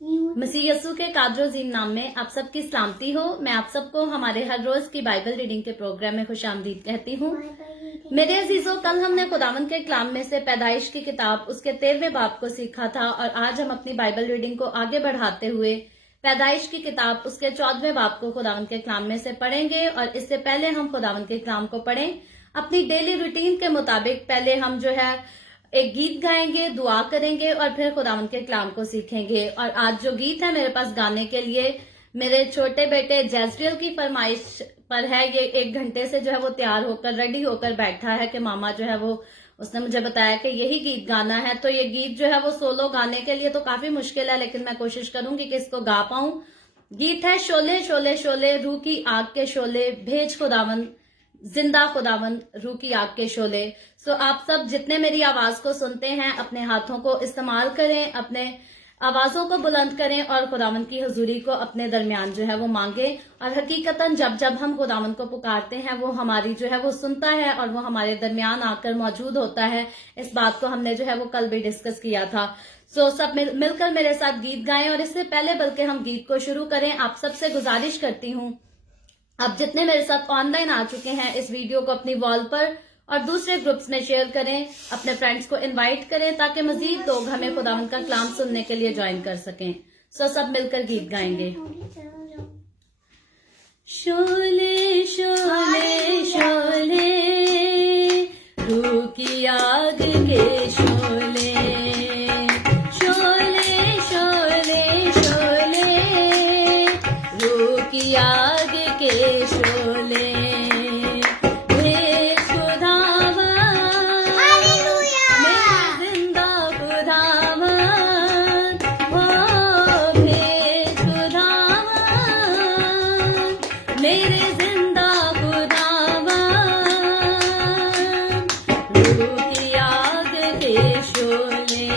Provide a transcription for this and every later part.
मसीह यस्सु के कादरोजीम नाम में आप सबकी सलामती हो। मैं आप सबको हमारे हर रोज की बाइबल रीडिंग के प्रोग्राम में खुशामदीद कहती हूँ। मेरे अजीजों, कल हमने खुदावंद के कलाम में से पैदाइश की किताब उसके 13वें बाब को सीखा था और आज हम अपनी बाइबल रीडिंग को आगे बढ़ाते हुए पैदाइश की किताब उसके 14वें बाब को खुदावंद के कलाम में से पढ़ेंगे। और इससे पहले हम खुदावंद के कलाम को पढ़ें, अपनी डेली रूटीन के मुताबिक पहले हम जो है एक गीत गाएंगे, दुआ करेंगे और फिर खुदावंद के कलाम को सीखेंगे। और आज जो गीत है मेरे पास गाने के लिए मेरे छोटे बेटे जैजरियल की फरमाइश पर है। ये 1 घंटे से जो है वो तैयार होकर रेडी होकर बैठा है कि मामा जो है वो उसने मुझे बताया कि यही गीत गाना है। तो ये गीत जो है वो सोलो गाने के लिए तो काफी मुश्किल है, लेकिन मैं कोशिश करूंगी कि इसको गा पाऊं। गीत है शोले शोले शोले रूह की आग के शोले, भेज खुदावंद जिंदा खुदावंद रूह की आग के शोले। सो आप सब जितने मेरी आवाज को सुनते हैं अपने हाथों को इस्तेमाल करें, अपने आवाजों को बुलंद करें और खुदावंद की हुजूरी को अपने दरमियान जो है वो मांगे। और हकीकतन जब जब हम खुदावंद को पुकारते हैं वो हमारी जो है वो सुनता है और वो हमारे दरमियान आकर मौजूद होता है। इस बात को हमने जो है वो कल भी डिस्कस किया था। सो सब मिलकर मेरे साथ गीत गाएं। और इससे पहले बल्कि हम गीत को शुरू करें, आप सबसे गुजारिश करती हूँ, अब जितने मेरे साथ ऑनलाइन आ चुके हैं इस वीडियो को अपनी वॉल पर और दूसरे ग्रुप्स में शेयर करें, अपने फ्रेंड्स को इनवाइट करें ताकि मजीद लोग हमें खुदावंद का कलाम सुनने के लिए ज्वाइन कर सकें। सो सब मिलकर गीत गाएंगे। शोले शोले शोले रूह की आग के शोले, शोले शोले शोले रूह की आग के शोले, भेज खुदावंद मेरे जिंदा खुदावंद, हो भेज खुदावंद मेरे जिंदा खुदावंद, रूह की आग के शोले,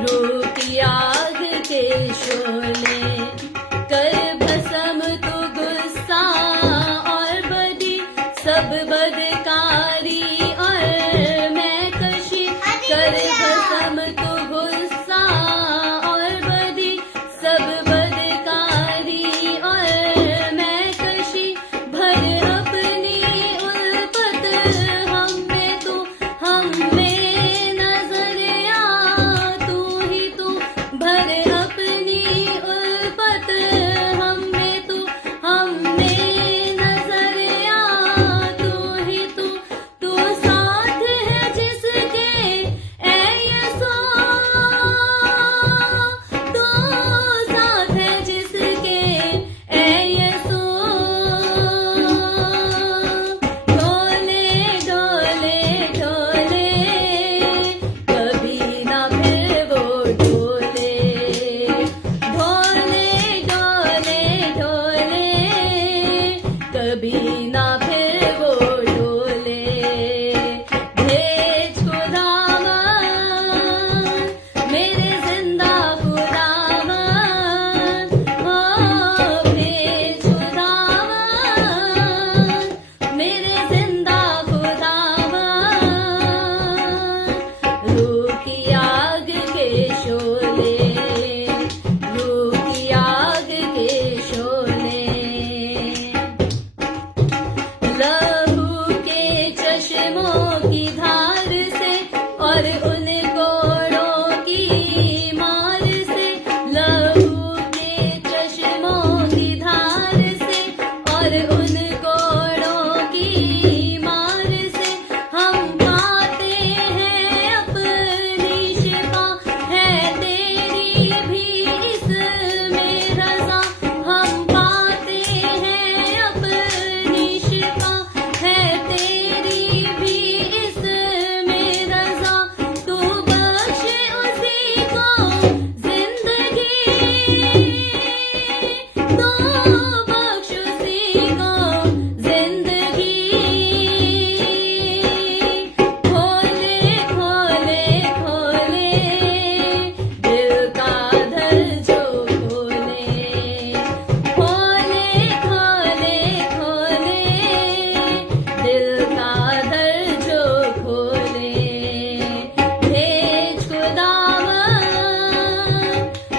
रूह की आग के शोले, कर भस्म तू गुस्सा और बदी सब बदकारी और मैं कशी, कर भस्म तू गुस्सा और बदी सब बदकारी और मैं कशी, भर अपनी उल्फत हम में तू, हम में नजर आ तू ही तू, भर अपनी उल्फत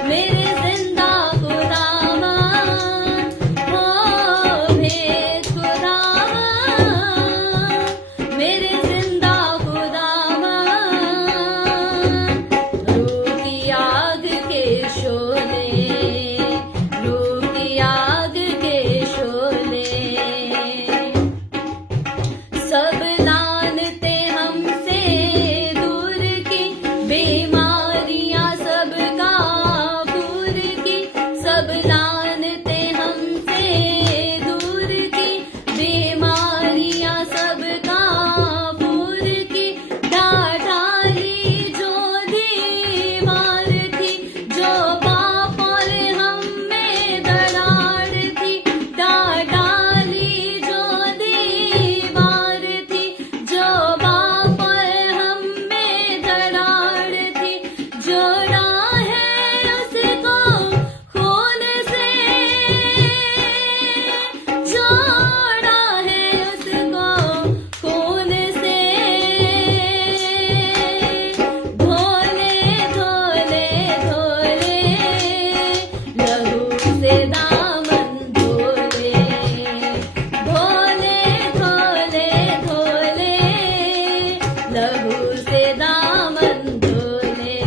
मेरे जिंदा खुदावन हो भेज खुदावन, मेरे जिंदा खुदावन, रूह की आग के शोले, रूह की आग के शोले, सब लानते हमसे दूर की, बीमारियां सब काफूर की, सब लानते हमसे दूर की, बीमारियां सब काफूर की, ढाढाली जो दीवार थी, जो पाप और हम में दरार थी, ढाढाली जो दीवार थी, जो पाप और हम में दरार थी, जोड़ा है उसको खून से, जोड़ा है उसको खून से, धोले धोले धोले लहू से दामन धोले, धोले धोले धोले लहू से दामन धोले,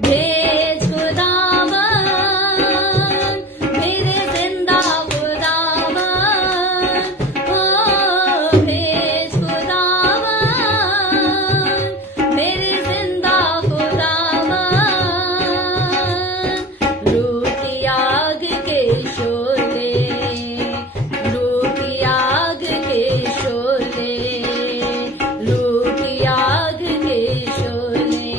भेज खुदावन, मेरे जिंदा खुदावन हो भेज खुदावन, मेरे जिंदा खुदावन, रूह की आग के शोले, रूह की आग के शोले, रूह की आग के शोले।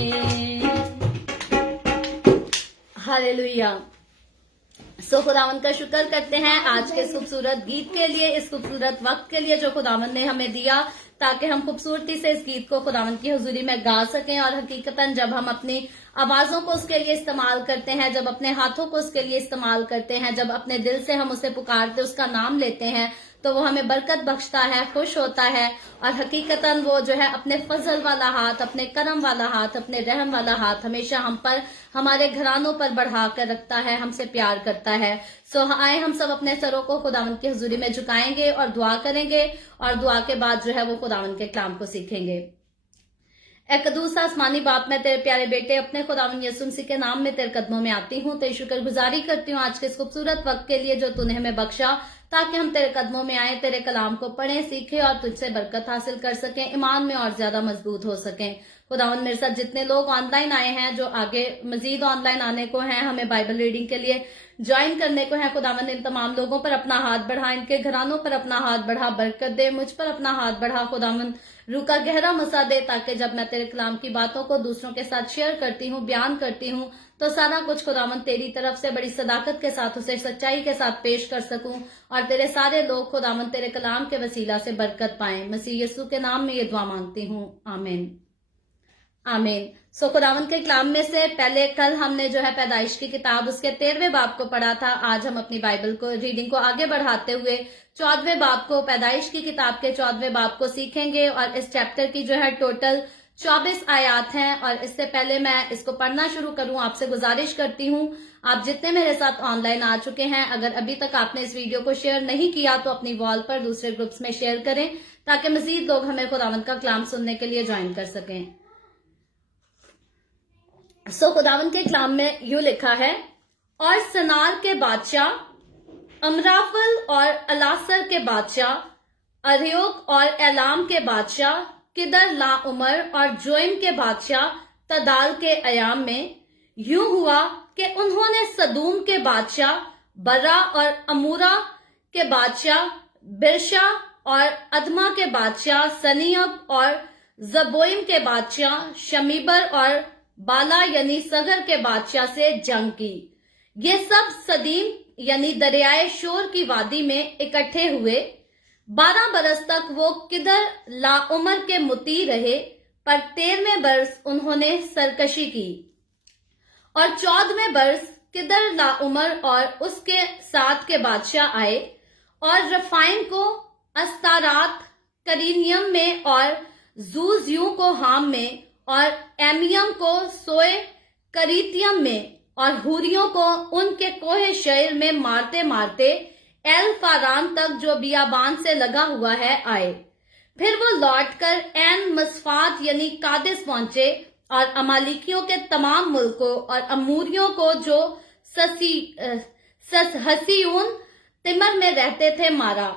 हालेलुया। सो खुदावन का शुक्र करते हैं आज के इस खूबसूरत गीत के लिए, इस खूबसूरत वक्त के लिए जो खुदावन ने हमें दिया, ताकि हम खूबसूरती से इस गीत को खुदावन की हुजूरी में गा सकें। और हकीकतन जब हम अपनी आवाजों को उसके लिए इस्तेमाल करते हैं, जब अपने हाथों को उसके लिए इस्तेमाल करते हैं, जब अपने दिल से हम उसे पुकारते, उसका नाम लेते हैं, तो वो हमें बरकत बख्शता है, खुश होता है। और हकीकतन वो जो है अपने फजल वाला हाथ, अपने करम वाला हाथ, अपने रहम वाला हाथ हमेशा हम पर, हमारे घरानों पर बढ़ा कर रखता है, हमसे प्यार करता है। सो आए हम सब अपने सरों को खुदावन की हुजूरी में झुकाएंगे और दुआ करेंगे, और दुआ के बाद जो है वो खुदावन के कलाम को सीखेंगे। एक कदूस आसमानी बाप, मैं तेरे प्यारे बेटे अपने खुदावन यीशु मसीह के नाम में तेरे कदमों में आती हूँ, तेरी शुक्रगुजारी करती हूँ आज के इस खूबसूरत वक्त के लिए जो तूने हमें बख्शा, ताकि हम तेरे कदमों में आए, तेरे कलाम को पढ़ें, सीखें और तुझसे बरकत हासिल कर सकें, ईमान में और ज्यादा मजबूत हो सकें। खुदावन मेरे साथ जितने लोग ऑनलाइन आए हैं, जो आगे मजीद ऑनलाइन आने को हैं, हमें बाइबल रीडिंग के लिए ज्वाइन करने को है, खुदावन इन तमाम लोगों पर अपना हाथ बढ़ा, इनके घरानों पर अपना हाथ बढ़ा, बरकत दे, मुझ पर अपना हाथ बढ़ा खुदावन, रूह का गहरा मसा दे, ताकि जब मैं तेरे कलाम की बातों को दूसरों के साथ शेयर करती हूँ, बयान करती हूँ, तो सारा कुछ खुदावन तेरी तरफ से बड़ी सदाकत के साथ, उसे सच्चाई के साथ पेश कर सकूं, और तेरे सारे लोग खुदावन तेरे कलाम के वसीला से बरकत पाएं। मसीह यीशु के नाम में ये दुआ मांगती हूँ, आमीन आमीन। सो खुदावन के कलाम में से पहले कल हमने जो है पैदाइश की किताब उसके 13वें बाब को पढ़ा था। आज हम अपनी बाइबल को रीडिंग को आगे बढ़ाते हुए 14वें बाब को, पैदाइश की किताब के 14वें बाब को सीखेंगे। और इस चैप्टर की जो है टोटल 24 आयात हैं। और इससे पहले मैं इसको पढ़ना शुरू करूं, आपसे गुजारिश करती हूं, आप जितने मेरे साथ ऑनलाइन आ चुके हैं, अगर अभी तक आपने इस वीडियो को शेयर नहीं किया तो अपनी वॉल पर दूसरे ग्रुप्स में शेयर करें, ताकि मजीद लोग हमें खुदावंद का कलाम सुनने के लिए ज्वाइन कर सकें। सो खुदावंद के कलाम में यूं लिखा है, और सनार के बादशाह, अमराफल और अलासर के बादशाह, अर्योक और एलाम के बादशाह, किदर ला उमर और जोइम के बादशाह तदाल के अयाम में यूं हुआ कि उन्होंने सदूम के बादशाह बर्रा और अमूरा के बादशाह बिरशा और अदमा के बादशाह सनीब और जबोइम के बादशाह शमीबर और बाला यानी सगर के बादशाह से जंग की। ये सब सदीम यानी दरियाए शोर की वादी में इकट्ठे हुए। 12 बरस तक वो किदर ला उमर के मुती रहे, पर 13वें बरस उन्होंने सरकशी की। और 14वें बरस किदर ला उमर और उसके साथ के बादशाह आए और रफाइम को अस्तारात करीनियम में और जूजियों को हाम में और एमियम को सोए करीतियम में اور حوریوں کو ان کے کوہ شعر میں مارتے مارتے ایل فاران تک جو بیابان سے لگا ہوا ہے آئے۔ پھر وہ لوٹ کر این مصفات یعنی قادس پہنچے اور امالیکیوں کے تمام ملکوں اور اموریوں کو جو حسیون تمر میں رہتے تھے مارا۔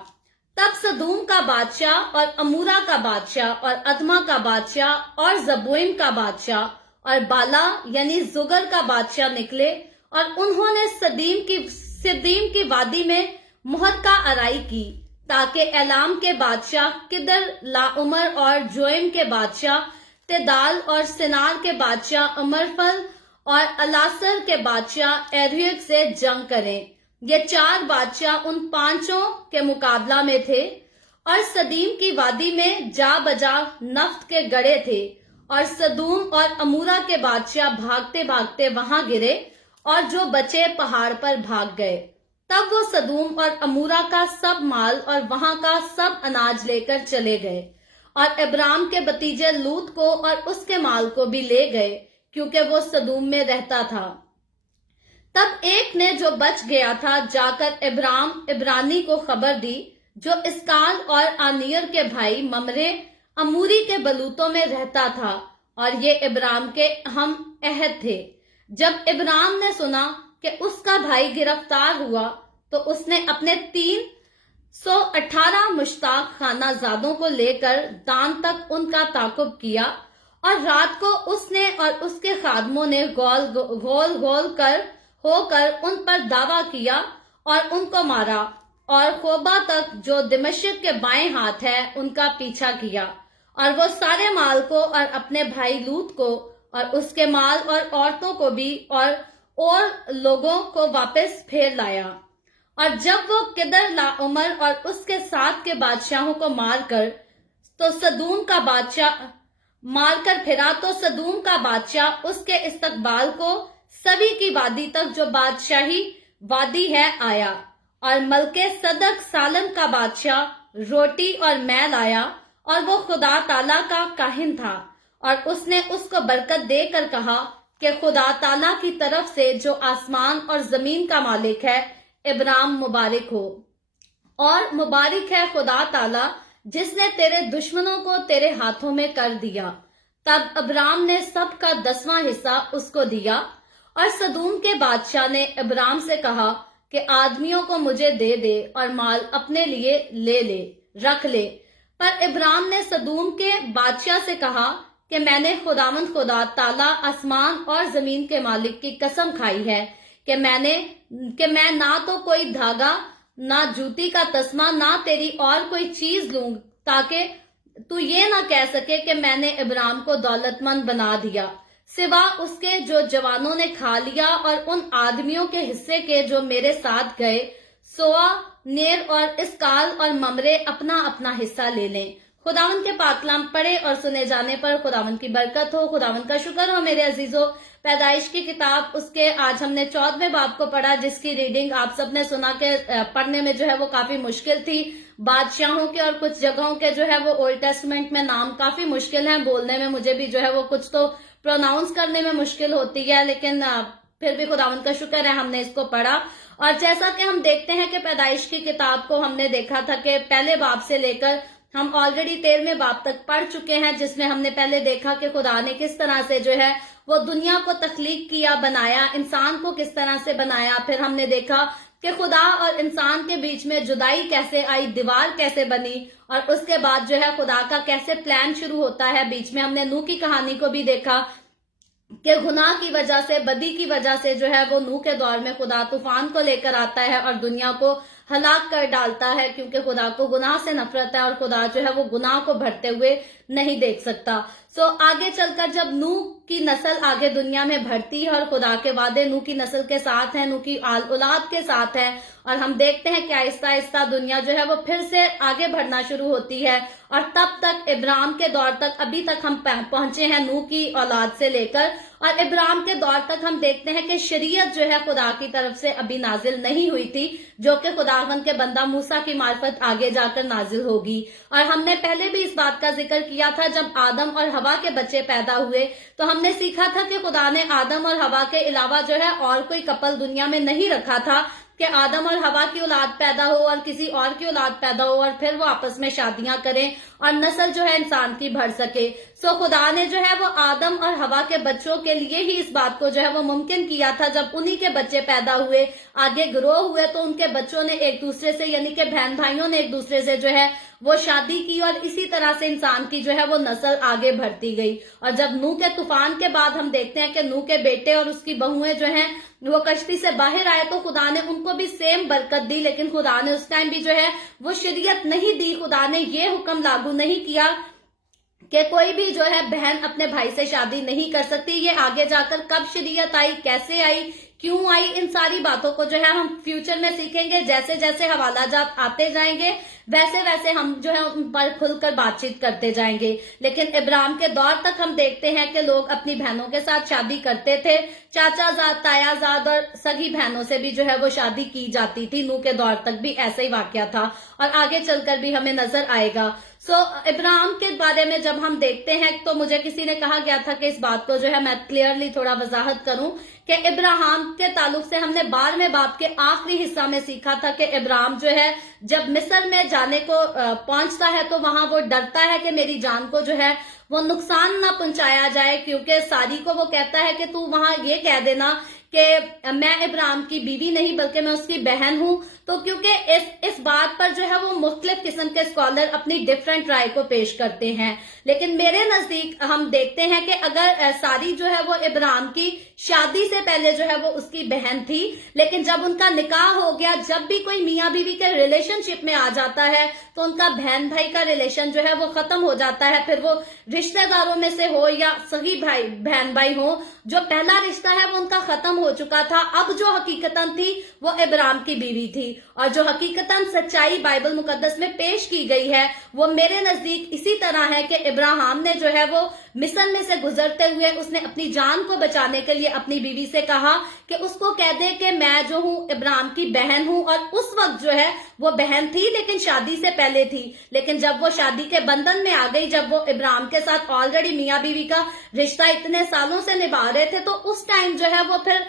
تب سدوم کا بادشاہ اور امورا کا بادشاہ اور ادما کا بادشاہ اور زبوئم کا بادشاہ اور بالا یعنی زگر کا بادشاہ نکلے اور انہوں نے سدیم کی وادی میں محرقہ آرائی کی، تاکہ ایلام کے بادشاہ کدر لاعمر اور جوئم کے بادشاہ تدال اور سنار کے بادشاہ امرفل اور الاسر کے بادشاہ ایریوک سے جنگ کریں۔ یہ 4 بادشاہ ان 5 کے مقابلہ میں تھے اور سدیم کی وادی میں جا بجا نفت کے گڑھے تھے، اور سدوم اور امورا کے بادشاہ بھاگتے بھاگتے وہاں گرے اور جو بچے پہاڑ پر بھاگ گئے۔ تب وہ سدوم اور امورا کا سب مال اور وہاں کا سب اناج لے کر چلے گئے، اور ابرام کے بتیجے لوط کو اور اس کے مال کو بھی لے گئے، کیونکہ وہ سدوم میں رہتا تھا۔ تب ایک نے جو بچ گیا تھا جا کر ابرانی کو خبر دی، جو اسکال اور آنیر کے بھائی ممرے اموری کے بلوتوں میں رہتا تھا، اور یہ ابرام کے ہم عہد تھے۔ جب ابرام نے سنا کہ اس کا بھائی گرفتار ہوا تو اس نے اپنے 318 مشتاق خانہ زادوں کو لے کر دان تک ان کا تعاقب کیا، اور رات کو اس نے اور اس کے خادموں نے گول ہو کر ان پر دعویٰ کیا اور ان کو مارا، اور خوبا تک جو دمشق کے بائیں ہاتھ ہے ان کا پیچھا کیا، اور وہ سارے مال کو اور اپنے بھائی لوط کو اور اس کے مال اور عورتوں کو بھی اور لوگوں کو واپس پھیر لایا۔ اور جب وہ کدر لاعمر اور اس کے ساتھ کے بادشاہوں کو مار کر پھرا تو سدوم کا بادشاہ اس کے استقبال کو سبی کی وادی تک جو بادشاہی وادی ہے آیا، اور ملک صدق سالم کا بادشاہ روٹی اور میل آیا، اور وہ خدا تعالیٰ کا کاہن تھا، اور اس نے اس کو برکت دے کر کہا کہ خدا تعالیٰ کی طرف سے جو آسمان اور زمین کا مالک ہے، ابرام مبارک ہو، اور مبارک ہے خدا تعالیٰ جس نے تیرے دشمنوں کو تیرے ہاتھوں میں کر دیا۔ تب ابرام نے سب کا 10واں حصہ اس کو دیا، اور سدوم کے بادشاہ نے ابرام سے کہا کہ آدمیوں کو مجھے دے دے اور مال اپنے لیے رکھ لے۔ پر ابرام نے سدوم کے بادشاہ سے کہا کہ میں نے خداوند خدا تعالیٰ آسمان اور زمین کے مالک کی قسم کھائی ہے کہ میں نہ تو کوئی دھاگا، نہ جوتی کا تسمہ، نہ تیری اور کوئی چیز لوں، تاکہ تو یہ نہ کہہ سکے کہ میں نے ابرام کو دولت مند بنا دیا، سوا اس کے جو جوانوں نے کھا لیا، اور ان آدمیوں کے حصے کے جو میرے ساتھ گئے، سوا نیر اور اسکال اور ممرے اپنا اپنا حصہ لے لیں۔ خداوند کے پاک کلام پڑھے اور سنے جانے پر خداوند کی برکت ہو۔ خداوند کا شکر ہو میرے عزیزو۔ پیدائش کی کتاب اس کے آج ہم نے 14ویں باب کو پڑھا، جس کی ریڈنگ آپ سب نے سنا کہ پڑھنے میں جو ہے وہ کافی مشکل تھی۔ بادشاہوں کے اور کچھ جگہوں کے جو ہے وہ اولڈ ٹیسٹمنٹ میں نام کافی مشکل ہیں، بولنے میں مجھے بھی جو ہے وہ کچھ تو پروناؤنس کرنے میں مشکل ہوتی ہے، لیکن پھر بھی خداوند کا شکر ہے ہم نے اس کو پڑھا۔ اور جیسا کہ ہم دیکھتے ہیں کہ پیدائش کی کتاب کو ہم نے دیکھا تھا کہ پہلے باب سے لے کر ہم آلریڈی 13ویں باب تک پڑھ چکے ہیں، جس میں ہم نے پہلے دیکھا کہ خدا نے کس طرح سے جو ہے وہ دنیا کو تخلیق کیا، بنایا، انسان کو کس طرح سے بنایا۔ پھر ہم نے دیکھا کہ خدا اور انسان کے بیچ میں جدائی کیسے آئی، دیوار کیسے بنی، اور اس کے بعد جو ہے خدا کا کیسے پلان شروع ہوتا ہے۔ بیچ میں ہم نے نوح کی کہانی کو بھی دیکھا کہ گناہ کی وجہ سے، بدی کی وجہ سے جو ہے وہ نوح کے دور میں خدا طوفان کو لے کر آتا ہے اور دنیا کو ہلاک کر ڈالتا ہے، کیونکہ خدا کو گناہ سے نفرت ہے اور خدا جو ہے وہ گناہ کو بڑھتے ہوئے نہیں دیکھ سکتا۔ آگے چل کر جب نوح کی نسل آگے دنیا میں بڑھتی ہے اور خدا کے وعدے نوح کی نسل کے ساتھ ہیں، نوح کی اولاد کے ساتھ ہیں، اور ہم دیکھتے ہیں کہ آہستہ آہستہ دنیا جو ہے وہ پھر سے آگے بڑھنا شروع ہوتی ہے، اور تب تک ابراہیم کے دور تک ابھی تک ہم پہنچے ہیں نوح کی اولاد سے لے کر، اور ابراہیم کے دور تک ہم دیکھتے ہیں کہ شریعت جو ہے خدا کی طرف سے ابھی نازل نہیں ہوئی تھی، جو کہ خداوند کے بندہ موسیٰ کی معرفت آگے جا کر نازل ہوگی۔ اور ہم نے پہلے بھی اس بات کا ذکر کیا تھا، جب آدم اور हवा के बच्चे पैदा हुए, तो हमने सीखा था कि खुदा ने आदम और हवा के अलावा जो है और कोई कपल दुनिया में नहीं रखा था कि आदम और हवा की औलाद पैदा हो और किसी और की औलाद पैदा हो और फिर वो आपस में शादियां करें और नस्ल जो है इंसान की बढ़ सके। सो खुदा ने जो है वो आदम और हवा के बच्चों के लिए ही इस बात को जो है वो मुमकिन किया था। जब उन्हीं के बच्चे पैदा हुए, आगे ग्रो हुए, तो उनके बच्चों ने एक दूसरे से, यानी कि बहन भाइयों ने एक दूसरे से जो है वो शादी की और इसी तरह से इंसान की जो है वो नस्ल आगे बढ़ती गई। और जब नूह के तूफान के बाद हम देखते हैं कि नूह के बेटे और उसकी बहुएं जो हैं वो कश्ती से बाहर आए, तो खुदा ने उनको भी सेम बरकत दी, लेकिन खुदा ने उस टाइम भी जो है वो शरीयत नहीं दी। खुदा ने ये हुक्म लागू नहीं किया कि कोई भी जो है बहन अपने भाई से शादी नहीं कर सकती। ये आगे जाकर कब शरीयत आई, कैसे आई, क्यों आई, इन सारी बातों को जो है हम फ्यूचर में सीखेंगे। जैसे जैसे हवाला जात आते जाएंगे वैसे वैसे हम जो है उन पर खुलकर बातचीत करते जाएंगे। लेकिन इब्राहिम के दौर तक हम देखते हैं कि लोग अपनी बहनों के साथ शादी करते थे, चाचाजाद, तायाजाद और सगी बहनों से भी जो है वो शादी की जाती थी। नूह के दौर तक भी ऐसा ही वाकया था और आगे चलकर भी हमें नजर आएगा। इब्राहिम के बारे में जब हम देखते हैं तो मुझे किसी ने कहा गया था कि इस बात को जो है मैं क्लियरली थोड़ा वजाहत करूं कि इब्राहिम के ताल्लुक से हमने 12वें बाब के आखिरी हिस्सा में सीखा था कि इब्राहिम जो है जब मिस्र में जाने को पहुंचता है तो वहां वो डरता है कि मेरी जान को जो है वो नुकसान ना पहुंचाया जाए, क्योंकि सारी को वो कहता है कि तू वहां ये कह देना कि मैं इब्राहिम की बीवी नहीं बल्कि मैं उसकी बहन हूं। तो क्योंकि इस बात पर जो है वो मुख्तलिफ किस्म के स्कॉलर अपनी डिफरेंट राय को पेश करते हैं, लेकिन मेरे नजदीक हम देखते हैं कि अगर सारी जो है वो इब्राहिम की शादी से पहले जो है वो उसकी बहन थी, लेकिन जब उनका निकाह हो गया, जब भी कोई मियां बीवी के रिलेशनशिप में आ जाता है तो उनका बहन भाई का रिलेशन जो है वो खत्म हो जाता है। फिर वो रिश्तेदारों में से हो या सगी भाई बहन भाई हो, जो पहला रिश्ता है वो उनका खत्म हो चुका था। अब जो हकीकतन थी वो इब्राहिम की बीवी थी और जो हकीकतन सच्चाई बाइबल मुकद्दस में पेश की गई है वो मेरे नजदीक इसी तरह है कि इब्राहिम ने जो है वो मिस्र में से गुजरते हुए उसने अपनी जान को बचाने के लिए अपनी बीवी से कहा कि उसको कह दे कि मैं जो हूँ इब्राहिम की बहन हूँ। और उस वक्त जो है वो बहन थी लेकिन शादी से पहले थी, लेकिन जब वो शादी के बंधन में आ गई, जब वो इब्राहिम के साथ ऑलरेडी मियां बीवी का रिश्ता इतने सालों से निभा रहे थे, तो उस टाइम जो है वो फिर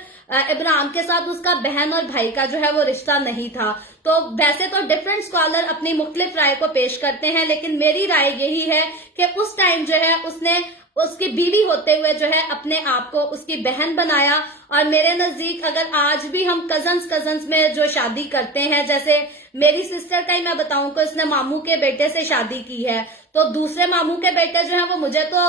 इब्राहिम के साथ उसका बहन और भाई का जो है वो रिश्ता नहीं था। तो वैसे तो डिफरेंट स्कॉलर अपनी मुख्तलिफ राय को पेश करते हैं, लेकिन मेरी राय यही है कि उस टाइम जो है उसने उसकी बीवी होते हुए जो है अपने आप को उसकी बहन बनाया। और मेरे नजदीक अगर आज भी हम कजन्स में जो शादी करते हैं, जैसे मेरी सिस्टर का ही मैं बताऊं कि उसने मामू के बेटे से शादी की है, तो दूसरे मामू के बेटे जो है वो मुझे तो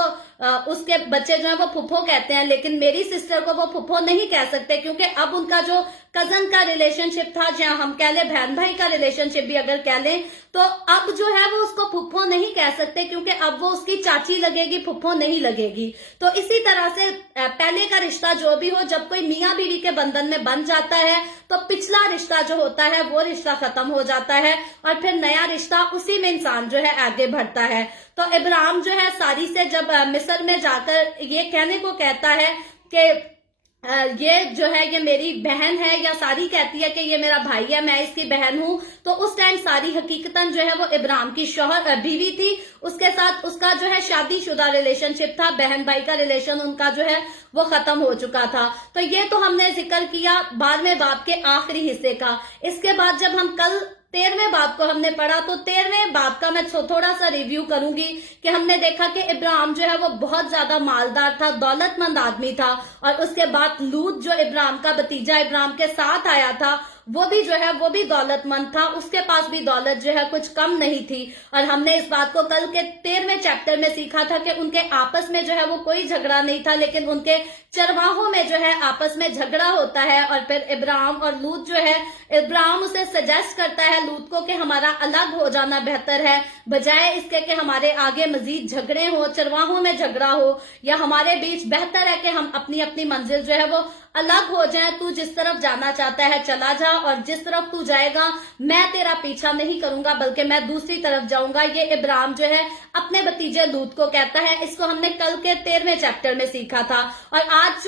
उसके बच्चे जो है वो फुफो कहते हैं, लेकिन मेरी सिस्टर को वो फुफो नहीं कह सकते, क्योंकि अब उनका जो कजन का रिलेशनशिप था, जहाँ हम कह लें बहन भाई का रिलेशनशिप भी अगर कह लें, तो अब जो है वो उसको फुफो नहीं कह सकते, क्योंकि अब वो उसकी चाची लगेगी, फुफो नहीं लगेगी। तो इसी तरह से पहले का रिश्ता जो भी हो, जब कोई मियां बीवी के बंधन में बन जाता है तो पिछला रिश्ता जो होता है वो रिश्ता खत्म हो जाता है और फिर नया रिश्ता उसी में इंसान जो है आगे बढ़ता है। तो इब्राहिम जो है सारी से जब मिस्र में जाकर ये कहने को कहता है कि ये जो है ये मेरी बहन है, या सारी कहती है कि ये मेरा भाई है, मैं इसकी बहन हूं, तो उस टाइम सारी हकीकतन जो है वो इब्राहिम की शौहर बीवी थी, उसके साथ उसका जो है शादीशुदा रिलेशनशिप था, बहन भाई का रिलेशन उनका जो है वो खत्म हो चुका था। तो ये तो हमने जिक्र किया 12वें बाब के आखिरी हिस्से का। इसके बाद जब हम कल 13वें बाब को हमने पढ़ा, तो 13वें बाब का मैं थोड़ा सा रिव्यू करूंगी कि हमने देखा कि इब्राहिम जो है वो बहुत ज्यादा मालदार था, दौलतमंद आदमी था, और उसके बाद लूत जो इब्राहिम का भतीजा इब्राहिम के साथ आया था वो भी जो है वो भी दौलतमंद था, उसके पास भी दौलत जो है कुछ कम नहीं थी। और हमने इस बात को कल के 13वें चैप्टर में सीखा था कि उनके आपस में जो है वो कोई झगड़ा नहीं था, लेकिन उनके चरवाहों में जो है आपस में झगड़ा होता है। और फिर इब्राहिम और लूत जो है, इब्राहिम उसे सजेस्ट करता है लूत को कि हमारा अलग हो जाना बेहतर है, बजाय इसके कि हमारे आगे मजीद झगड़े हो, चरवाहों में झगड़ा हो, या हमारे बीच बेहतर है कि हम अपनी अपनी मंजिल जो है वो अलग हो जाएं, तू जिस तरफ जाना चाहता है चला जा, और जिस तरफ तू जाएगा मैं तेरा पीछा नहीं करूंगा बल्कि मैं दूसरी तरफ जाऊंगा। ये इब्राहिम जो है अपने भतीजे लूत को कहता है। इसको हमने कल के 13वें चैप्टर में सीखा था, और आज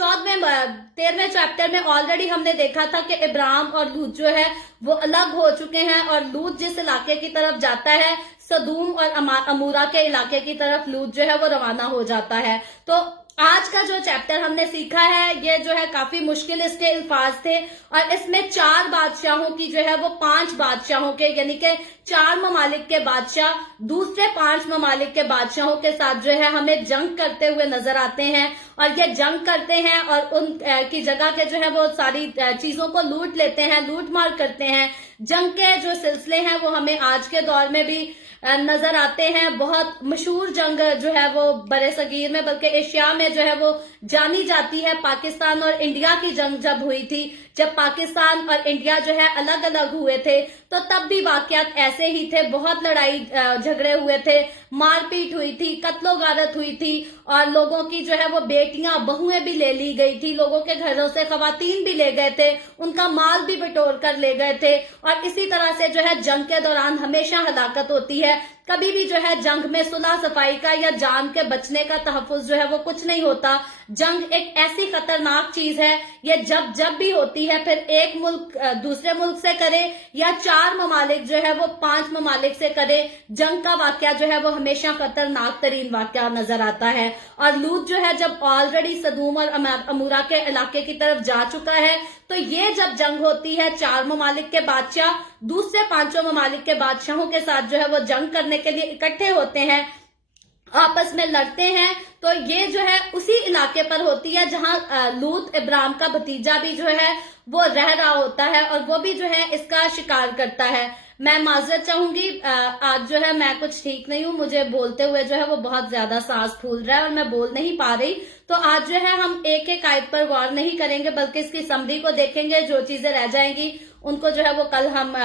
13वें चैप्टर में ऑलरेडी हमने देखा था कि इब्राहिम और लूत जो है वो अलग हो चुके हैं, और लूत जिस इलाके की तरफ जाता है, सदूम और अमूरा के इलाके की तरफ लूत जो है वो रवाना हो जाता है। तो आज का जो चैप्टर हमने सीखा है ये जो है काफी मुश्किल इसके अल्फाज थे, और इसमें 4 बादशाहों की जो है वो 5 बादशाहों के, यानी कि 4 ममालिक के बादशाह दूसरे 5 ममालिक के बादशाहों के साथ जो है हमें जंग करते हुए नजर आते हैं। और ये जंग करते हैं और उन की जगह के जो है वो सारी चीजों को लूट लेते हैं, लूट मार करते हैं। जंग के जो सिलसिले हैं वो हमें आज के दौर में भी नजर आते हैं। बहुत मशहूर जंग जो है वो बड़े सगीर में बल्कि एशिया में जो है वो जानी जाती है। पाकिस्तान और इंडिया की जंग जब हुई थी, जब पाकिस्तान और इंडिया जो है अलग अलग हुए थे, तो तब भी वाकयात ऐसे ही थे। बहुत लड़ाई झगड़े हुए थे, मारपीट हुई थी, कत्लो गारत हुई थी, और लोगों की जो है वो बेटियां बहुएं भी ले ली गई थी, लोगों के घरों से खवातीन भी ले गए थे, उनका माल भी बटोर कर ले गए थे। और इसी तरह से जो है जंग के दौरान हमेशा हलाकत होती है। कभी भी जो है जंग में सुलह सफाई का या जान के बचने का तहफ़्फ़ुज़ जो है वो कुछ नहीं होता। जंग एक ऐसी खतरनाक चीज है, ये जब भी होती है फिर एक मुल्क दूसरे मुल्क से करे या 4 ममालिक जो है वो 5 ममालिक से करे, जंग का वाकया जो है वो हमेशा खतरनाक तरीन वाकया नजर आता है। और लूत जो है जब ऑलरेडी सदूम और अमूरा के इलाके की तरफ जा चुका है, तो ये जब जंग होती है 4 ममालिक के बादशाह दूसरे 5 ममालिक के बादशाहों के साथ जो है वो जंग करने के लिए इकट्ठे होते हैं, आपस में लड़ते हैं। तो ये जो है उसी इलाके पर होती है जहां लूत इब्राहिम का भतीजा भी जो है वो रह रहा होता है, और वो भी जो है इसका शिकार करता है। मैं माजरत चाहूंगी, आज जो है मैं कुछ ठीक नहीं हूँ, मुझे बोलते हुए जो है वो बहुत ज्यादा सांस फूल रहा है और मैं बोल नहीं पा रही। तो आज जो है हम एक एक आयत पर गौर नहीं करेंगे बल्कि इसकी समरी को देखेंगे। जो चीजें रह जाएंगी उनको जो है वो कल हम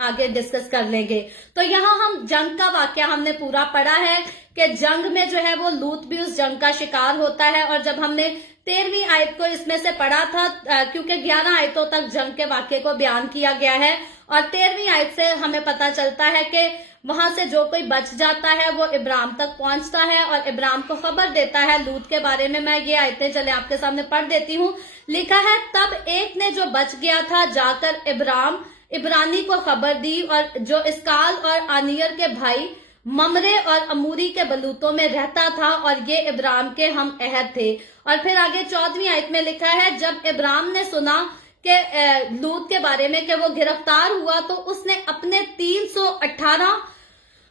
आगे डिस्कस कर लेंगे। तो यहाँ हम जंग का वाकया हमने पूरा पढ़ा है कि जंग में जो है वो लूत भी उस जंग का शिकार होता है। और जब हमने 13वीं आयत को इसमें से पढ़ा था, क्योंकि 11 आयतों तक जंग के वाकये को बयान किया गया है, और 13वीं आयत से हमें पता चलता है कि वहां से जो कोई बच जाता है वो इब्राहिम तक पहुंचता है और इब्राहिम को खबर देता है लूत के बारे में। मैं ये आयतें चले आपके सामने पढ़ देती हूँ। लिखा है, तब एक ने जो बच गया था जाकर इब्रानी को खबर दी, और जो इसकाल और आनियर के भाई ममरे और अमूरी के बलूतों में रहता था, और ये इब्राहिम के हम अहद थे। और फिर आगे 14वीं आयत में लिखा है, जब इब्राहिम ने सुना कि लूत के बारे में कि वो गिरफ्तार हुआ, तो उसने अपने 318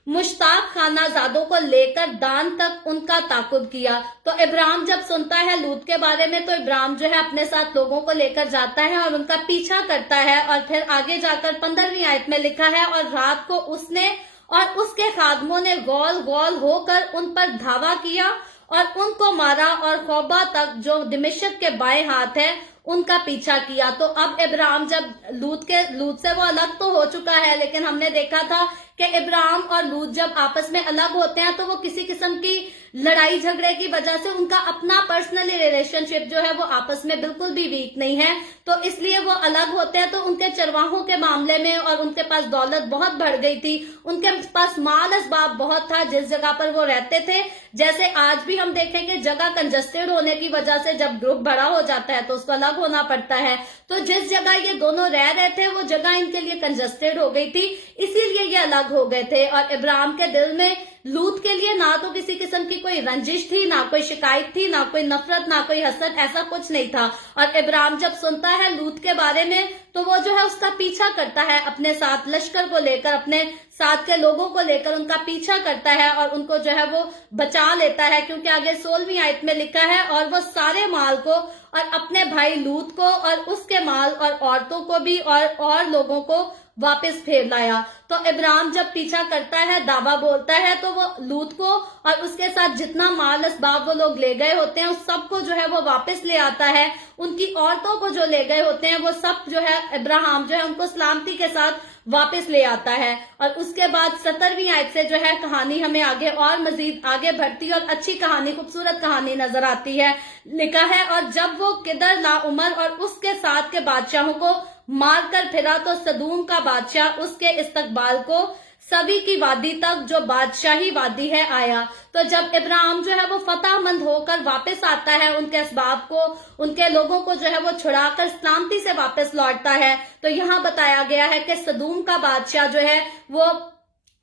मुश्ताक खानाजादों को लेकर दान तक उनका ताकुब किया। तो इब्राहिम जब सुनता है लूत के बारे में, तो इब्राहिम जो है अपने साथ लोगों को लेकर जाता है और उनका पीछा करता है। और फिर आगे जाकर 15वीं आयत में लिखा है, और रात को उसने और उसके खादमों ने गोल गोल होकर उन पर धावा किया और उनको मारा, और खौबा तक जो दिमिश्क के बाएं हाथ है उनका पीछा किया। तो अब इब्राहिम जब लूत से वो अलग तो हो चुका है, लेकिन हमने देखा था कि इब्राहिम और लूत जब आपस में अलग होते हैं तो वो किसी किस्म की लड़ाई झगड़े की वजह से उनका अपना पर्सनल रिलेशनशिप जो है वो आपस में बिल्कुल भी वीक नहीं है, तो इसलिए वो अलग होते हैं। तो उनके चरवाहों के मामले में, और उनके पास दौलत बहुत बढ़ गई थी, उनके पास माल असबाब बहुत था जिस जगह पर वो रहते थे। जैसे आज भी हम देखें कि जगह कंजस्टेड होने की वजह से जब ग्रुप बड़ा हो जाता है तो उसको अलग होना पड़ता है। तो जिस जगह ये दोनों रह रहे थे वो जगह इनके लिए कंजस्टेड हो गई थी, इसीलिए ये अलग हो गए थे। और इब्राहिम के दिल में लूत के लिए ना तो किसी किस्म की कोई रंजिश थी, ना कोई शिकायत थी, ना कोई नफरत, ना कोई हसद, ऐसा कुछ नहीं था। और इब्राहिम जब सुनता है लूत के बारे में तो वो जो है उसका पीछा करता है, अपने साथ लश्कर को लेकर, अपने साथ के लोगों को लेकर उनका पीछा करता है और उनको जो है वो बचा लेता है। क्योंकि आगे 16वीं आयत में लिखा है, और वो सारे माल को और अपने भाई लूत को और उसके माल और औरतों को भी और लोगों को वापस फेर लाया। तो इब्राहिम जब पीछा करता है, दावा बोलता है, तो वो लूत को और उसके साथ जितना माल असबाब वो लोग ले गए होते हैं उस सबको जो है वो वापस ले आता है। उनकी औरतों को जो ले गए होते हैं वो सब जो है इब्राहिम जो है उनको सलामती के साथ واپس لے آتا ہے. اور اس کے بعد 17ویں آیت سے جو ہے کہانی ہمیں آگے اور مزید آگے بڑھتی اور اچھی کہانی, خوبصورت کہانی نظر آتی ہے. لکھا ہے اور جب وہ کدر لاعمر اور اس کے ساتھ کے بادشاہوں کو مار کر پھرا تو سدوم کا بادشاہ اس کے استقبال کو سبی کی وادی تک جو بادشاہی وادی ہے آیا. تو جب ابراہیم جو ہے وہ فتح مند ہو کر واپس آتا ہے, ان کے اسباب کو, ان کے لوگوں کو جو ہے وہ چھڑا کر سلامتی سے واپس لوٹتا ہے, تو یہاں بتایا گیا ہے کہ سدوم کا بادشاہ جو ہے وہ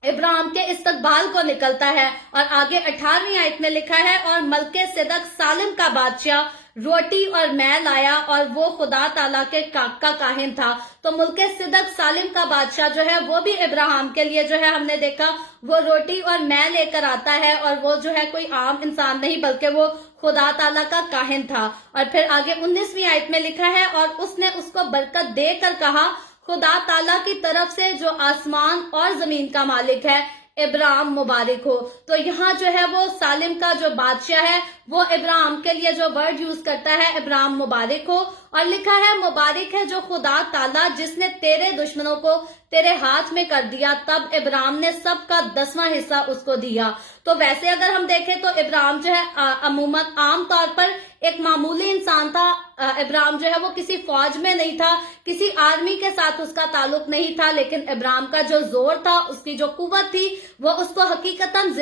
ابراہیم کے استقبال کو نکلتا ہے. اور آگے 18ویں آیت میں لکھا ہے اور ملک صدق سالم کا بادشاہ روٹی اور میں لایا اور وہ خدا تعالیٰ کے کا کاہن تھا. تو ملک صدق سالم کا بادشاہ جو ہے وہ بھی ابراہیم کے لیے جو ہے ہم نے دیکھا وہ روٹی اور میں لے کر آتا ہے, اور وہ جو ہے کوئی عام انسان نہیں بلکہ وہ خدا تعالیٰ کا کاہن تھا. اور پھر آگے 19ویں آیت میں لکھا ہے اور اس نے اس کو برکت دے کر کہا خدا تعالیٰ کی طرف سے جو آسمان اور زمین کا مالک ہے ابراہیم مبارک ہو. تو یہاں جو ہے وہ سالم کا جو بادشاہ ہے وہ ابراہیم کے لیے جو ورڈ یوز کرتا ہے ابراہیم مبارک ہو, اور لکھا ہے مبارک ہے جو خدا تعالیٰ جس نے تیرے دشمنوں کو تیرے ہاتھ میں کر دیا. تب ابراہیم نے سب کا 10واں حصہ اس کو دیا. تو ویسے اگر ہم دیکھیں تو ابراہیم جو ہے عموماً عام طور پر ایک معمولی انسان تھا. ابراہیم جو ہے وہ کسی فوج میں نہیں تھا, کسی آرمی کے ساتھ اس کا تعلق نہیں تھا, لیکن ابراہیم کا جو زور تھا, اس کی جو قوت تھی, وہ اس کو حقیقتاً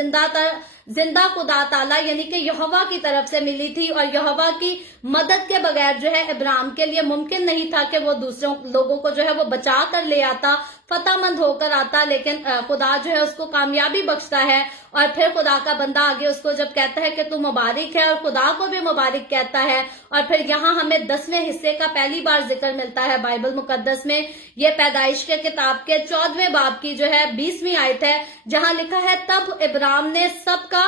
زندہ خدا تعالیٰ یعنی کہ یہوہ کی طرف سے ملی تھی. اور یہوہ کی مدد کے بغیر جو ہے ابراہیم کے لیے ممکن نہیں تھا کہ وہ دوسروں لوگوں کو جو ہے وہ بچا کر لے آتا, فتح مند ہو کر آتا, لیکن خدا جو ہے اس کو کامیابی بخشتا ہے. اور پھر خدا کا بندہ آگے اس کو جب کہتا ہے کہ تو مبارک ہے, اور خدا کو بھی مبارک کہتا ہے. اور پھر یہاں ہمیں 10ویں حصے کا پہلی بار ذکر ملتا ہے بائبل مقدس میں. یہ پیدائش کے کتاب کے 14ویں باب کی جو ہے 20ویں آیت ہے, جہاں لکھا ہے تب ابراہیم نے سب کا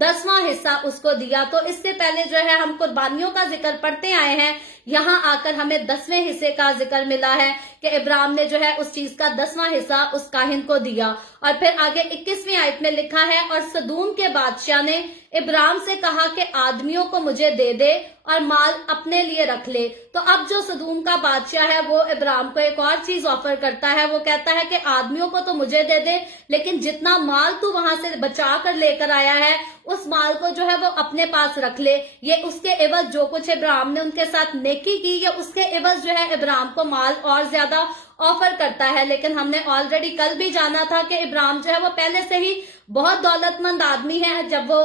10واں حصہ اس کو دیا. تو اس سے پہلے جو ہے ہم قربانیوں کا ذکر پڑھتے آئے ہیں, یہاں آ کر ہمیں 10ویں حصے کا ذکر ملا ہے کہ ابراہیم نے جو ہے اس چیز کا 10واں حصہ اس کاہن کو دیا. اور پھر آگے 21ویں آیت میں لکھا ہے اور سدوم کے بادشاہ نے ابراہیم سے کہا کہ آدمیوں کو مجھے دے دے اور مال اپنے لیے رکھ لے. تو اب جو سدوم کا بادشاہ ہے وہ ابراہیم کو ایک اور چیز آفر کرتا ہے, وہ کہتا ہے کہ آدمیوں کو تو مجھے دے دے, لیکن جتنا مال تو وہاں سے بچا کر لے کر آیا ہے اس مال کو جو ہے وہ اپنے پاس رکھ لے. یہ اس کے عوض جو کچھ ابراہیم نے ان کے ساتھ نیکی کی, یا اس کے عوض جو ہے ابراہیم کو مال اور زیادہ آفر کرتا ہے. لیکن ہم نے آلریڈی کل بھی جانا تھا کہ ابراہیم جو ہے وہ پہلے سے ہی بہت دولت مند آدمی ہے. جب وہ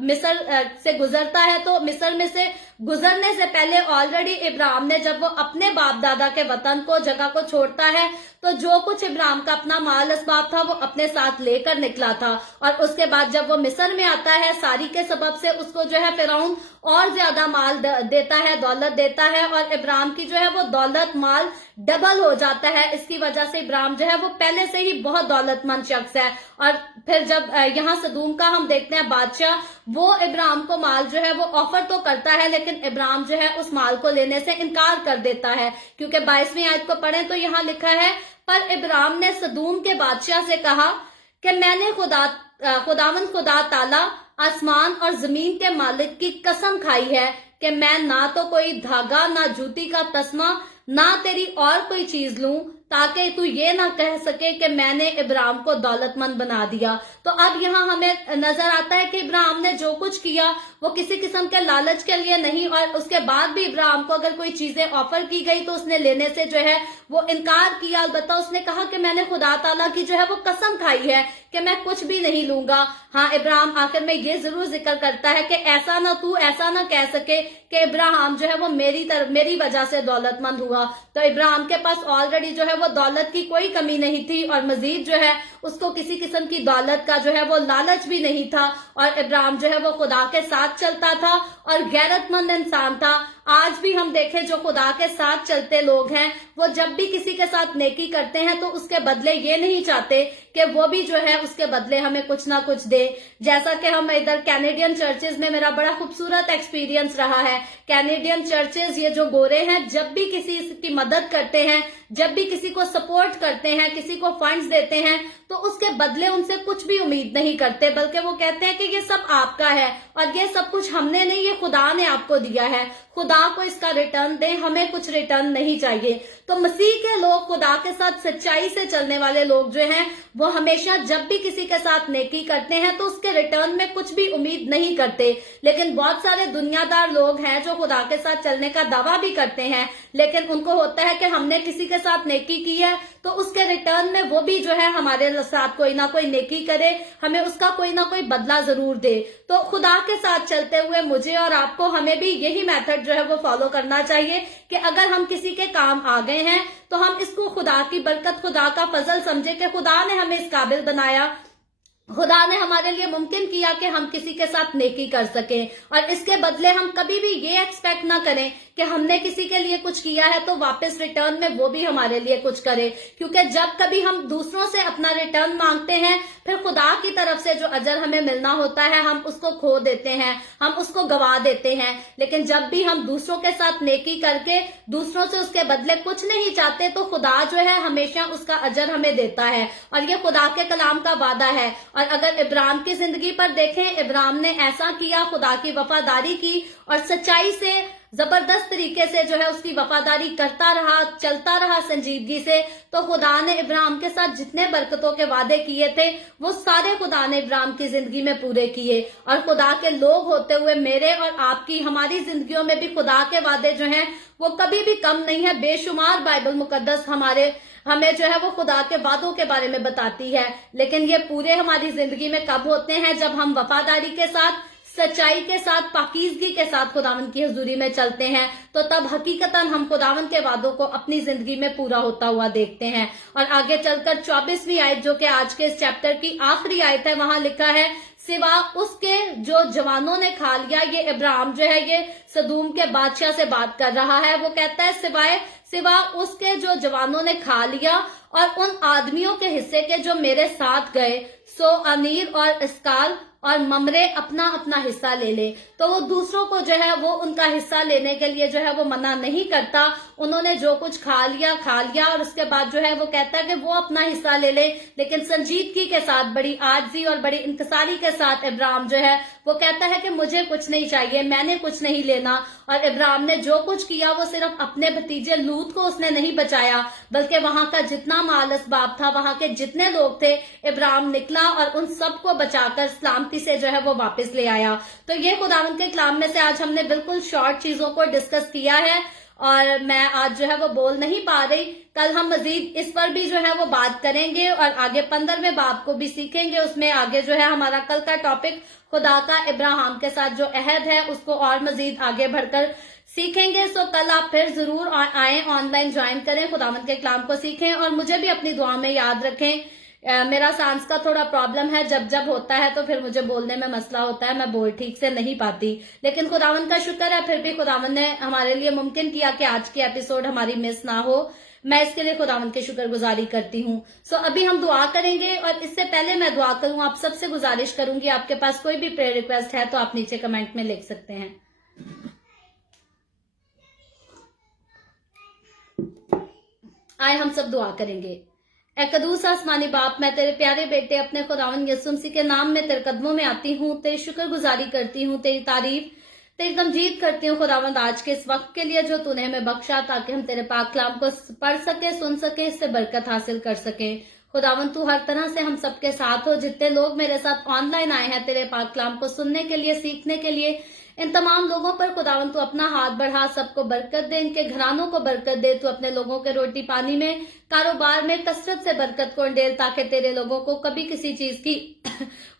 مصر سے گزرتا ہے تو مصر میں سے گزرنے سے پہلے آلریڈی ابراہیم نے جب وہ اپنے باپ دادا کے وطن کو جگہ کو چھوڑتا ہے تو جو کچھ ابراہیم کا اپنا مال اسباب تھا وہ اپنے ساتھ لے کر نکلا تھا. اور اس کے بعد جب وہ مصر میں آتا ہے ساری کے سبب سے اس کو جو ہے فرعون اور زیادہ مال دیتا ہے, دولت دیتا ہے, اور ابراہیم کی جو ہے وہ دولت مال ڈبل ہو جاتا ہے. اس کی وجہ سے ابراہیم جو ہے وہ پہلے سے ہی بہت دولت مند شخص ہے. اور پھر جب یہاں سدوم کا ہم دیکھتے ہیں بادشاہ, وہ ابراہیم کو مال جو ہے وہ آفر تو کرتا ہے, لیکن ابراہیم جو ہے اس مال کو لینے سے انکار کر دیتا ہے. کیونکہ 22ویں آیت کو پڑھیں تو یہاں لکھا ہے پر ابراہیم نے سدوم کے بادشاہ سے کہا کہ میں نے خداوند خدا تعالیٰ آسمان اور زمین کے مالک کی قسم کھائی ہے کہ میں نہ تو کوئی دھاگا, نہ جوتی کا تسمہ, نہ تیری اور کوئی چیز لوں, تاکہ تو یہ نہ کہہ سکے کہ میں نے ابراہیم کو دولت مند بنا دیا. تو اب یہاں ہمیں نظر آتا ہے کہ ابراہیم نے جو کچھ کیا وہ کسی قسم کے لالچ کے لیے نہیں, اور اس کے بعد بھی ابراہیم کو اگر کوئی چیزیں آفر کی گئی تو اس نے لینے سے جو ہے وہ انکار کیا. البتہ اس نے کہا کہ میں نے خدا تعالیٰ کی جو ہے وہ قسم کھائی ہے کہ میں کچھ بھی نہیں لوں گا. ہاں, ابراہیم آخر میں یہ ضرور ذکر کرتا ہے کہ ایسا نہ کہہ سکے کہ ابراہیم جو ہے وہ میری وجہ سے دولت مند ہوا. تو ابراہیم کے پاس آلریڈی جو ہے وہ دولت کی کوئی کمی نہیں تھی, اور مزید جو ہے اس کو کسی قسم کی دولت کا جو ہے وہ لالچ بھی نہیں تھا, اور ابراہیم جو ہے وہ خدا کے ساتھ چلتا تھا اور غیرت مند انسان تھا. آج بھی ہم دیکھیں جو خدا کے ساتھ چلتے لوگ ہیں وہ جب بھی کسی کے ساتھ نیکی کرتے ہیں تو اس کے بدلے یہ نہیں چاہتے کہ وہ بھی جو ہے اس کے بدلے ہمیں کچھ نہ کچھ دے. جیسا کہ ہم ادھر کینیڈین چرچز میں میرا بڑا خوبصورت ایکسپیرینس رہا ہے. کینیڈین چرچز یہ جو گورے ہیں جب بھی کسی کی مدد کرتے ہیں, جب بھی کسی کو سپورٹ کرتے ہیں, کسی کو فنڈز دیتے ہیں, تو اس کے بدلے ان سے کچھ بھی امید نہیں کرتے, بلکہ وہ کہتے ہیں کہ یہ سب آپ کا ہے اور یہ سب کچھ ہم نے نہیں, یہ खुदा ने आपको दिया है, खुदा को इसका रिटर्न दें, हमें कुछ रिटर्न नहीं चाहिए। तो मसीह के लोग, खुदा के साथ सच्चाई से चलने वाले लोग जो हैं, वो हमेशा जब भी किसी के साथ नेकी करते हैं तो उसके रिटर्न में कुछ भी उम्मीद नहीं करते। लेकिन बहुत सारे दुनियादार लोग हैं जो खुदा के साथ चलने का दावा भी करते हैं, लेकिन उनको होता है कि हमने किसी के साथ नेकी की है तो उसके रिटर्न में वो भी जो है हमारे साथ कोई ना कोई नेकी करे, हमें उसका कोई ना कोई बदला जरूर दे। तो खुदा के साथ चलते हुए मुझे और आपको, हमें भी यही मेथड जो है वो फॉलो करना चाहिए कि अगर हम किसी के काम आ गए हैं तो हम इसको खुदा की बरकत, खुदा का फजल समझे कि खुदा ने हमें इस काबिल बनाया, खुदा ने हमारे लिए मुमकिन किया कि हम किसी के साथ नेकी कर सकें। और इसके बदले हम कभी भी ये एक्सपेक्ट ना करें कि हमने किसी के लिए कुछ किया है तो वापस रिटर्न में वो भी हमारे लिए कुछ करे, क्योंकि जब कभी हम दूसरों से अपना रिटर्न मांगते हैं, फिर खुदा की तरफ से जो अजर हमें मिलना होता है हम उसको खो देते हैं, हम उसको गवा देते हैं। लेकिन जब भी हम दूसरों के साथ नेकी करके दूसरों से उसके बदले कुछ नहीं चाहते तो खुदा जो है हमेशा उसका अजर हमें देता है, और ये खुदा के कलाम का वादा है। और अगर इब्राहिम की जिंदगी पर देखें, इब्राहिम ने ऐसा किया, खुदा की वफादारी की और सच्चाई से जबरदस्त तरीके से जो है उसकी वफादारी करता रहा, चलता रहा संजीदगी से, तो खुदा ने इब्राहिम के साथ जितने बरकतों के वादे किए थे वो सारे खुदा ने इब्राहिम की जिंदगी में पूरे किए। और खुदा के लोग होते हुए मेरे और आपकी, हमारी जिंदगियों में भी खुदा के वादे जो हैं वो कभी भी कम नहीं है। बेशुमार बाइबल मुकद्दस हमें जो है वो खुदा के वादों के बारे में बताती है, लेकिन ये पूरे हमारी जिंदगी में कब होते हैं? जब हम वफादारी के साथ, सच्चाई के साथ, पाकीज़गी के साथ खुदावन की हुजूरी में चलते हैं, तो तब हकीकतन हम खुदावन के वादों को अपनी जिंदगी में पूरा होता हुआ देखते हैं। और आगे चलकर 24वीं आयत, जो कि आज के इस चैप्टर की आखिरी आयत है, वहां लिखा है, सिवा उसके जो जवानों ने खा लिया। ये इब्राहिम जो है ये सदूम के बादशाह से बात कर रहा है। वो कहता है सिवा उसके जो जवानों ने खा लिया और उन आदमियों के हिस्से के जो मेरे साथ गए, सो अनीर और इसकाल और ममरे अपना अपना हिस्सा ले ले। तो वो दूसरों को जो है वो उनका हिस्सा लेने के लिए जो है वो मना नहीं करता। उन्होंने जो कुछ खा लिया और उसके बाद जो है वो कहता है कि वो अपना हिस्सा ले ले, लेकिन संजीदगी के साथ, बड़ी आजिज़ी और बड़ी इंतसारी के साथ इब्राहिम जो है वो कहता है कि मुझे कुछ नहीं चाहिए, मैंने कुछ नहीं लेना। और इब्राहिम ने जो कुछ किया वो सिर्फ अपने भतीजे लूत को उसने नहीं बचाया, बल्कि वहां का जितना माल असबाब था, वहां के जितने लोग थे, इब्राहिम निकला और उन सबको बचाकर सलामती से जो है वो वापस ले आया। तो ये खुदावंद के कलाम में से आज हमने बिल्कुल शॉर्ट चीजों को डिस्कस किया है, और मैं आज जो है वो बोल नहीं पा रही। कल हम मजीद इस पर भी जो है वो बात करेंगे और आगे 15वें बाब को भी सीखेंगे। उसमें आगे जो है हमारा कल का टॉपिक खुदा का इब्राहिम के साथ जो अहद है उसको और मजीद आगे बढ़कर सीखेंगे। सो कल आप फिर जरूर आए, ऑनलाइन ज्वाइन करें, खुदावंद के कलाम को सीखें और मुझे भी अपनी दुआ में याद रखें। मेरा सांस का थोड़ा प्रॉब्लम है, जब होता है तो फिर मुझे बोलने में मसला होता है, मैं बोल ठीक से नहीं पाती। लेकिन खुदावन का शुक्र है, फिर भी खुदावन ने हमारे लिए मुमकिन किया कि आज की एपिसोड हमारी मिस ना हो। मैं इसके लिए खुदावन की शुक्रगुजारी करती हूँ। सो अभी हम दुआ करेंगे, और इससे पहले मैं दुआ करूँ आप सबसे गुजारिश करूंगी, आपके पास कोई भी प्रेयर रिक्वेस्ट है तो आप नीचे कमेंट में लिख सकते हैं। आए हम सब दुआ करेंगे। ए कदूस आसमानी बाप, मैं तेरे प्यारे बेटे अपने खुदावन यीशु मसीह के नाम में तेरे कदमों में आती हूँ, तेरी शुक्रगुजारी करती हूँ, तेरी तारीफ, तेरी तमजीद करती हूँ खुदावंद आज के इस वक्त के लिए जो तूने हमें बख्शा, ताकि हम तेरे पाक कलाम को पढ़ सके, सुन सके, इससे बरकत हासिल कर सके। खुदावंद तू हर तरह से हम सबके साथ हो। जितने लोग मेरे साथ ऑनलाइन आए हैं तेरे पाक कलाम को सुनने के लिए, सीखने के लिए, इन तमाम लोगों पर खुदावंद तू अपना हाथ बढ़ा, सबको बरकत दे, इनके घरानों को बरकत दे। तू अपने लोगों के रोटी पानी में, कारोबार में कसरत से बरकत को डेल, ताकि तेरे लोगों को कभी किसी चीज की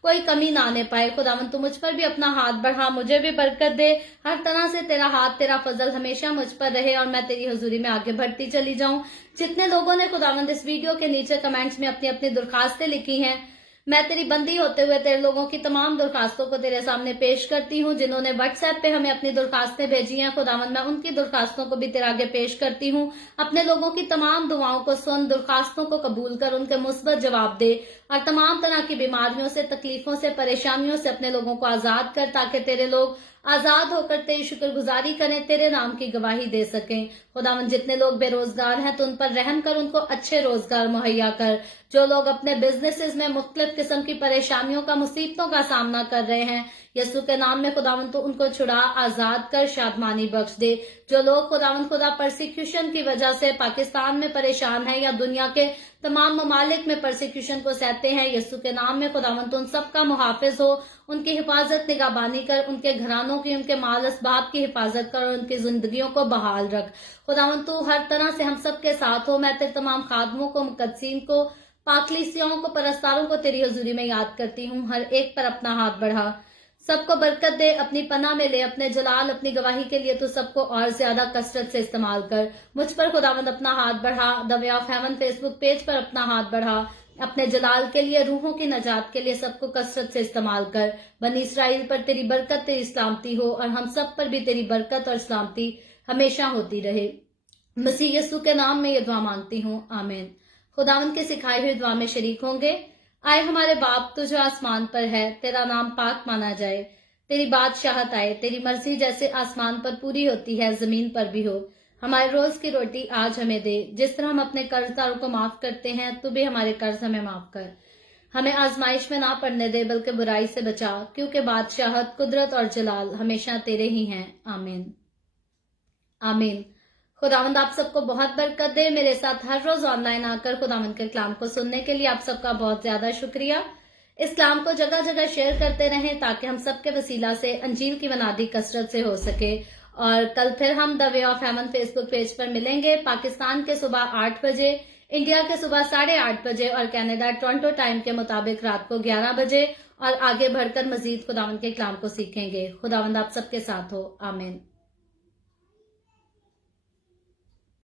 कोई कमी ना आने पाए। खुदावंद तू मुझ पर भी अपना हाथ बढ़ा, मुझे भी बरकत दे, हर तरह से तेरा हाथ, तेरा फजल हमेशा मुझ पर रहे और मैं तेरी हुजूरी में आगे बढ़ती चली जाऊं। जितने लोगों ने खुदावंद इस वीडियो के नीचे कमेंट्स में अपनी अपनी दरखास्तें लिखी हैं, मैं तेरी बंदी होते हुए तेरे लोगों की तमाम दरखास्तों को तेरे सामने पेश करती हूँ। जिन्होंने व्हाट्सएप पे हमें अपनी दरखास्तें भेजी हैं खुदावंद, मैं उनकी दरखास्तों को भी तेरे आगे पेश करती हूँ। अपने लोगों की तमाम दुआओं को सुन, दरखास्तों को कबूल कर, उनके मुस्बत जवाब दे, और तमाम तरह की बीमारियों से, तकलीफों से, परेशानियों से अपने लोगों को आजाद कर, ताकि तेरे लोग आजाद होकर तेरी शुक्रगुजारी करें, तेरे नाम की गवाही दे सकें। खुदावन जितने लोग बेरोजगार हैं तो उन पर रहम कर, उनको अच्छे रोजगार मुहैया कर। जो लोग अपने बिजनेसेस में मुख्तलिफ किस्म की परेशानियों का, मुसीबतों का सामना कर रहे हैं, यसु के नाम में खुदावंद तो उनको छुड़ा, आजाद कर, शादमानी बख्श दे। जो लोग खुदावंद खुदा परसिक्यूशन की वजह से पाकिस्तान में परेशान हैं या दुनिया के तमाम ममालिक में परसिक्यूशन को सहते हैं, यसु के नाम में खुदावंद तो उन सबका मुहाफिज हो, उनकी हिफाजत निगाहबानी कर, उनके घरानों की, उनके माल असबाब की हिफाजत कर और उनकी जिंदगियों को बहाल रख। खुदावंद तू हर तरह से हम सब के साथ हो। मैं तेरे तमाम खादमों को, मुकद्दसीन को, पाकलीसियों को, परस्तारों को तेरी हुजूरी में याद करती हूँ। हर एक पर अपना हाथ बढ़ा, सबको बरकत दे, अपनी पनाह में ले, अपने जलाल, अपनी गवाही के लिए तू सबको और ज्यादा कसरत से इस्तेमाल कर। मुझ पर खुदावंद अपना हाथ बढ़ा, the way of haven Facebook page पर अपना हाथ बढ़ा, अपने जलाल के लिए, रूहों की नजात के लिए सबको कसरत से इस्तेमाल कर। बनी इसराइल पर तेरी बरकत, तेरी सलामती हो और हम सब पर भी तेरी बरकत और सलामती हमेशा होती रहे। मसीह यीशु के नाम में ये दुआ मांगती हूँ, आमीन। खुदावंद के सिखाई हुई दुआ में शरीक होंगे। आए हमारे बाप तू जो आसमान पर है, तेरा नाम पाक माना जाए, तेरी बादशाहत आए, तेरी मर्जी जैसे आसमान पर पूरी होती है जमीन पर भी हो। हमारे रोज की रोटी आज हमें दे, जिस तरह हम अपने कर्जदारों को माफ करते हैं, तू भी हमारे कर्ज हमें माफ कर। हमें आजमाइश में ना पड़ने दे, बल्कि बुराई से बचा, क्योंकि बादशाहत, कुदरत और जलाल हमेशा तेरे ही हैं, आमीन आमीन। खुदावंद आप सबको बहुत बरकत दे। मेरे साथ हर रोज ऑनलाइन आकर खुदावंद के कलाम को सुनने के लिए आप सबका बहुत ज्यादा शुक्रिया। इस कलाम को जगह जगह शेयर करते रहें ताकि हम सबके वसीला से अंजील की बुनियादी कसरत से हो सके। और कल फिर हम the way of haven Facebook page पर मिलेंगे, पाकिस्तान के सुबह 8 बजे, इंडिया के सुबह 8:30 बजे और कनाडा टोरंटो टाइम के मुताबिक रात को 11 बजे। और आगे बढ़कर मजीद खुदावंद के कलाम को सीखेंगे। खुदावंद आप सबके साथ हो, आमीन।